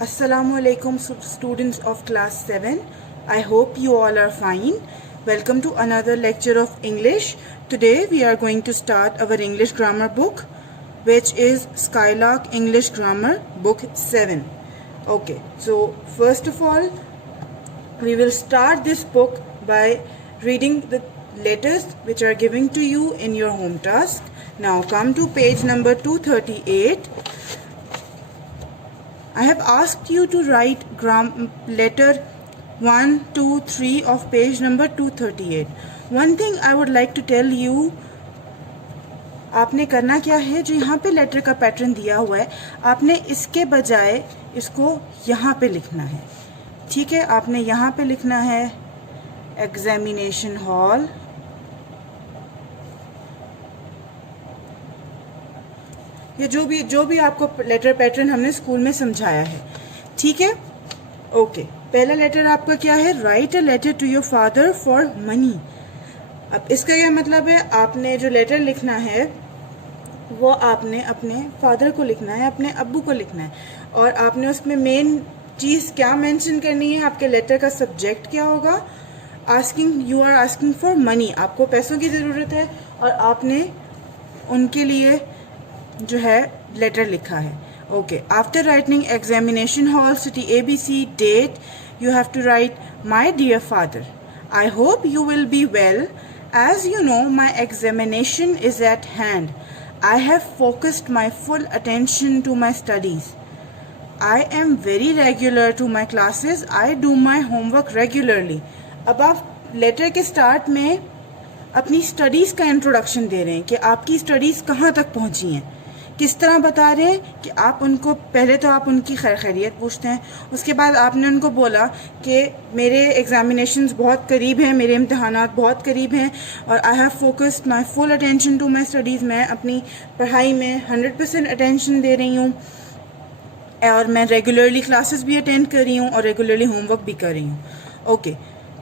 Assalamu alaikum students of class 7. I hope you all are fine. Welcome to another lecture of English. Today we are going to start our English grammar book, which is Skylark English Grammar book 7. Okay, so first of all we will start this book by reading the letters which are given to you in your home task. Now come to page number 238. I have asked you to write letter 1, 2, 3 of page number 238. One thing I would like to tell you, आपने करना क्या है, जो यहाँ पे letter का pattern दिया हुआ है आपने इसके बजाय इसको यहाँ पे लिखना है. ठीक है, आपने यहाँ पे लिखना है एग्जामिनेशन हॉल. ये जो भी आपको लेटर पैटर्न हमने स्कूल में समझाया है. ठीक है, ओके. पहला लेटर आपका क्या है, write a letter to your father for money. अब इसका क्या मतलब है, आपने जो लेटर लिखना है वो आपने अपने फादर को लिखना है, अपने अब्बू को लिखना है. और आपने उसमें मेन चीज़ क्या मेंशन करनी है, आपके लेटर का सब्जेक्ट क्या होगा. You are asking for money, आपको पैसों की ज़रूरत है और आपने उनके लिए जो है लेटर लिखा है. Okay, after writing examination hall city ABC date you have to write, my dear father, I hope you will be well. As you know, my examination is at hand. I have focused my full attention to my studies. I am very regular to my classes. I do my homework regularly. अब आप letter के start में अपनी studies का introduction दे रहे हैं कि आपकी स्टडीज़ कहाँ तक पहुँची हैं, किस तरह बता रहे हैं कि आप उनको पहले तो आप उनकी खैरियत पूछते हैं. उसके बाद आपने उनको बोला कि मेरे एग्जामिनेशंस बहुत करीब हैं, मेरे इम्तहानात बहुत करीब हैं और I have focused my full attention to my studies. मैं अपनी पढ़ाई में 100% अटेंशन दे रही हूँ और मैं रेगुलरली क्लासेस भी अटेंड कर रही हूँ और रेगुलरली होमवर्क भी कर रही हूँ. Okay,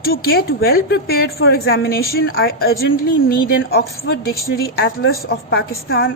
To get well prepared for examination, I urgently need an Oxford Dictionary, Atlas of Pakistan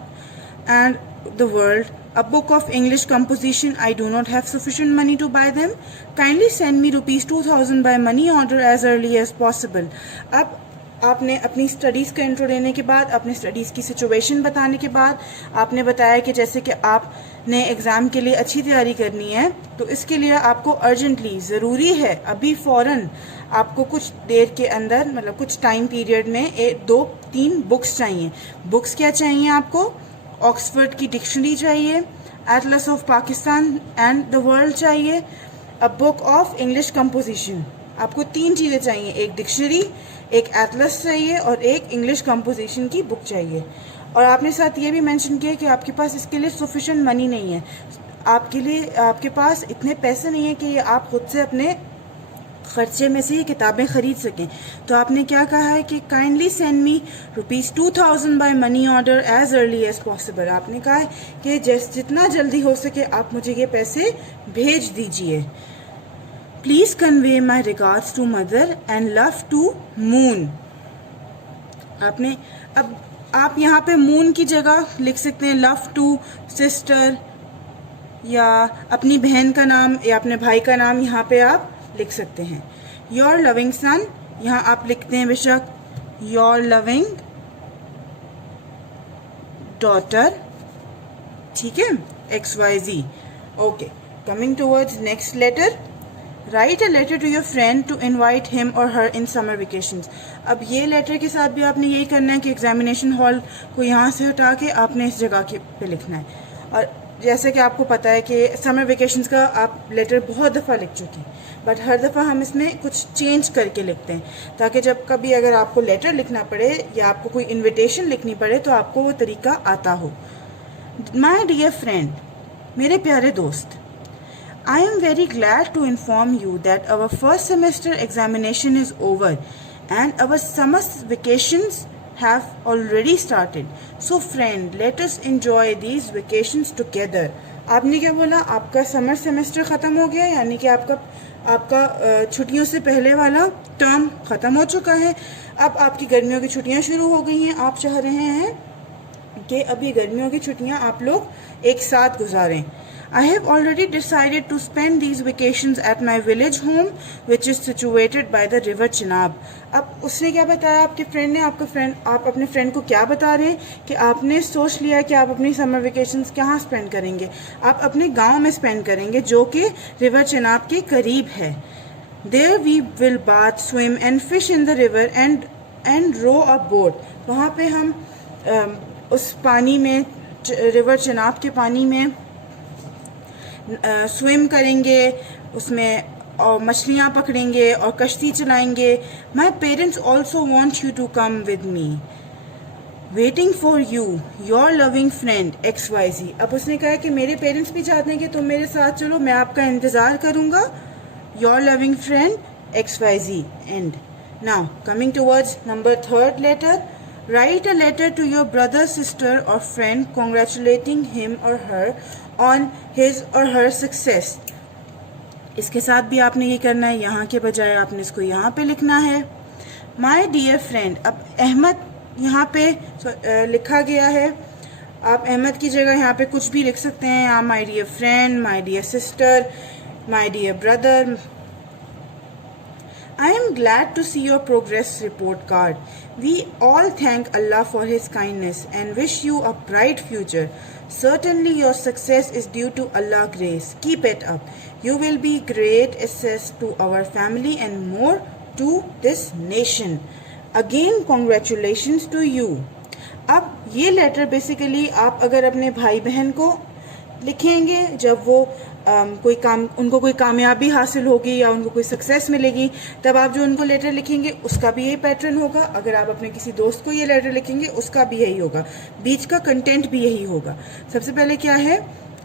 and the world, a book of English composition. I do not have sufficient money to buy them. Kindly send me rupees 2000 by money order as early as possible. अब आपने अपनी studies का intro देने के बाद, अपने studies की situation बताने के बाद आपने बताया कि जैसे कि आपने एग्ज़ाम के लिए अच्छी तैयारी करनी है तो इसके लिए आपको अर्जेंटली ज़रूरी है अभी फ़ौरन आपको कुछ देर के अंदर, मतलब कुछ टाइम पीरियड में 2-3 बुक्स चाहिए. बुक्स क्या चाहिए आपको, ऑक्सफोर्ड की डिक्शनरी चाहिए, atlas of Pakistan and the world चाहिए, a book of English composition. आपको 3 चीज़ें चाहिए, एक डिक्शनरी, एक एटलस चाहिए और एक इंग्लिश कंपोजिशन की बुक चाहिए. और आपने साथ ये भी मेंशन किया कि आपके पास इसके लिए सफिशिएंट मनी नहीं है, आपके पास इतने पैसे नहीं है कि आप खुद से अपने खर्चे में से ये किताबें ख़रीद सकें. तो आपने क्या कहा है कि kindly send me rupees 2000 by money order as early as possible. आपने कहा है कि जितना जल्दी हो सके आप मुझे ये पैसे भेज दीजिए. Please convey my regards to mother and love to Moon. आपने अब आप यहाँ पे मून की जगह लिख सकते हैं लव टू सिस्टर या अपनी बहन का नाम या अपने भाई का नाम यहाँ पे आप लिख सकते हैं. योर लविंग सन, यहाँ आप लिखते हैं बेशक योर लविंग डॉटर. ठीक है, XYZ. Okay, coming towards next letter. Write a letter to your friend to invite him और हर इन समर वेकेशंस. अब ये लेटर के साथ भी आपने यही करना है कि एग्जामिनेशन हॉल को यहाँ से हटा के आपने इस जगह के पे लिखना है. और जैसे कि आपको पता है कि समर वेकेशंस का आप लेटर बहुत दफ़ा लिख चुके हैं, बट हर दफ़ा हम इसमें कुछ चेंज करके लिखते हैं ताकि जब कभी अगर आपको लेटर लिखना पड़े या आपको कोई इन्विटेशन लिखनी पड़े तो आपको वो तरीका आता हो. माई डियर फ्रेंड, मेरे प्यारे दोस्त, I am very glad to inform you that our first semester examination is over and our summer vacations have already started. So friend, let us enjoy these vacations together. आपने क्या बोला, आपका summer semester ख़त्म हो गया, यानी कि आपका छुट्टियों से पहले वाला टर्म ख़त्म हो चुका है. अब आपकी गर्मियों की छुट्टियां शुरू हो गई हैं. आप चाह रहे हैं कि अभी गर्मियों की छुट्टियां आप लोग एक साथ गुजारें. I have already decided to spend these vacations at my village home, which is situated by the river Chenab. अब उसने क्या बताया, आपके फ्रेंड ने, आप अपने फ्रेंड को क्या बता रहे हैं कि आपने सोच लिया कि आप अपनी समर वेकेशंस कहाँ स्पेंड करेंगे? आप अपने गांव में स्पेंड करेंगे जो कि रिवर चेनाब के करीब है. There we will bath, swim and fish in the river and row a boat. वहाँ पे हम उस पानी में, रिवर चेनाब के पानी में स्विम करेंगे, उसमें और मछलियाँ पकड़ेंगे और कश्ती चलाएंगे. My parents also want you to come with me. Waiting for you, your loving friend XYZ. अब उसने कहा कि मेरे पेरेंट्स भी चाहते हैं कि तुम मेरे साथ चलो, मैं आपका इंतज़ार करूँगा. Your loving friend XYZ. And now coming towards number 3rd letter. Write a letter to your brother, sister or friend congratulating him or her on his or her success. इसके साथ भी आपने ये करना है, यहाँ के बजाय आपने इसको यहाँ पे लिखना है. My dear friend. अब अहमद यहाँ पे लिखा गया है, आप अहमद की जगह यहाँ पे कुछ भी लिख सकते हैं. यहाँ my dear friend, my dear sister, my dear brother. I am glad to see your progress report card. We all thank Allah for His kindness and wish you a bright future. Certainly your success is due to Allah's grace. Keep it up. You will be great assist to our family and more to this nation. Again, congratulations to you. अब ये letter basically आप अगर अपने भाई बहन को लिखेंगे जब वो उनको कोई कामयाबी हासिल होगी या उनको कोई सक्सेस मिलेगी, तब आप जो उनको लेटर लिखेंगे उसका भी यही पैटर्न होगा. अगर आप अपने किसी दोस्त को ये लेटर लिखेंगे उसका भी यही होगा. बीच का कंटेंट भी यही होगा. सबसे पहले क्या है,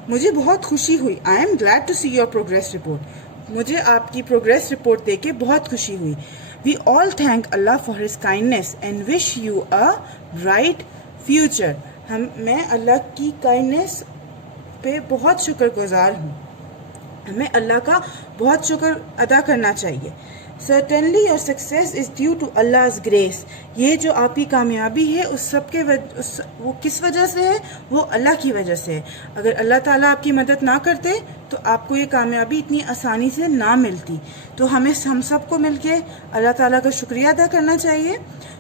मुझे बहुत खुशी हुई. I am glad to see your progress report. मुझे आपकी प्रोग्रेस रिपोर्ट देके बहुत खुशी हुई. We all thank Allah for his kindness and wish you a bright future. मैं अल्लाह की काइंडनेस पे बहुत शुक्रगुजार हूँ. हमें अल्लाह का बहुत शुक्र अदा करना चाहिए. Certainly your success is due to Allah's grace. ये जो आपकी कामयाबी है उस सब के वो किस वजह से है? वो अल्लाह की वजह से है. अगर अल्लाह ताला आपकी मदद ना करते तो आपको ये कामयाबी इतनी आसानी से ना मिलती. तो हम सबको मिलके अल्लाह ताला का शुक्रिया अदा करना चाहिए.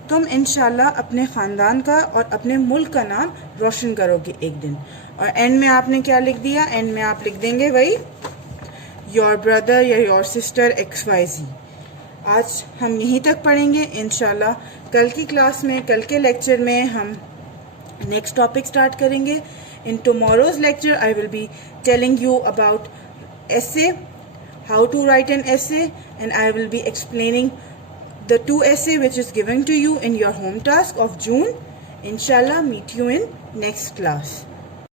तुम इंशाल्लाह अपने ख़ानदान का और अपने मुल्क का नाम रोशन करोगे एक दिन. और एंड में आपने क्या लिख दिया? एंड में आप लिख देंगे वही योर ब्रदर या योर सिस्टर XYZ. आज हम यहीं तक पढ़ेंगे. इंशाल्लाह कल की क्लास में, कल के लेक्चर में हम नेक्स्ट टॉपिक स्टार्ट करेंगे. In tomorrow's lecture I will be telling you about essay, how to write an essay, and I will be explaining the 2 essay which is given to you in your home task of June. Inshallah, meet you in next class.